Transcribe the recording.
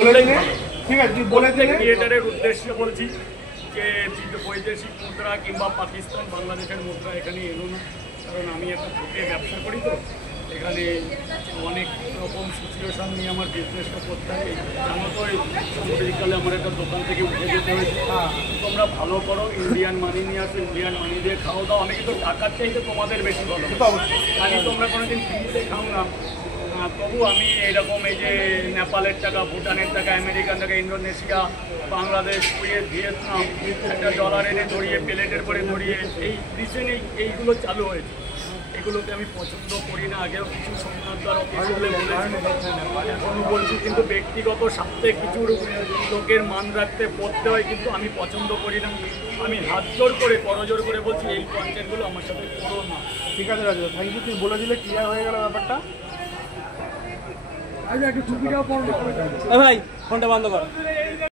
ঠিক আছে, বলে দিলে ক্রিয়েটারের উদ্দেশ্যে বলছি যে বৈদেশিক মুদ্রা কিংবা পাকিস্তান বাংলাদেশের মুদ্রা এখানে এলো না, কারণ আমি একটা ভোটে ব্যবসা করি, তো এখানে অনেক রকম সিচুয়েশন নিয়ে আমার বিজনেসটা করতে হয়। জানো তো সাম্প্রতিককালে আমার একটা দোকান থেকে উঠে যেতে হয়েছে। তোমরা ভালো করো, ইন্ডিয়ান মানি নিয়ে আসো, ইন্ডিয়ান মানি দিয়ে খাও দাও। আমি কিন্তু টাকার চাইতে তোমাদের বেশি ভালো, আমি তোমরা কোনোদিন ফ্রিতে খাও না, তবু আমি এইরকম এই যে নেপালের টাকা, ভুটানের টাকা, আমেরিকান টাকা, ইন্দোনেশিয়া, বাংলাদেশ, কুয়েত, ভিয়েতনাম একটা ডলার এনে ধরিয়ে প্লেটের করে ধরিয়ে এই রিসেন্ট এইগুলো চালু হয়েছে। এগুলোকে আমি পছন্দ করি না। আগেও কিছু সংস্থার অফিসগুলো এখনও বলছি, কিন্তু ব্যক্তিগত স্বার্থে কিছু লোকের মান রাখতে পড়তে হয়, কিন্তু আমি পছন্দ করি না। আমি হাত জোর করে করজোর করে বলছি এই কন্টেন্টগুলো আমার সাথে করো না। ঠিক আছে রাজু, থ্যাংক ইউ। তুই বলে দিলে ক্লিয়ার হয়ে গেল ব্যাপারটা। আচ্ছা, একটু টুপিটাও পড়ো ভাই ফোনটা বন্ধ কর।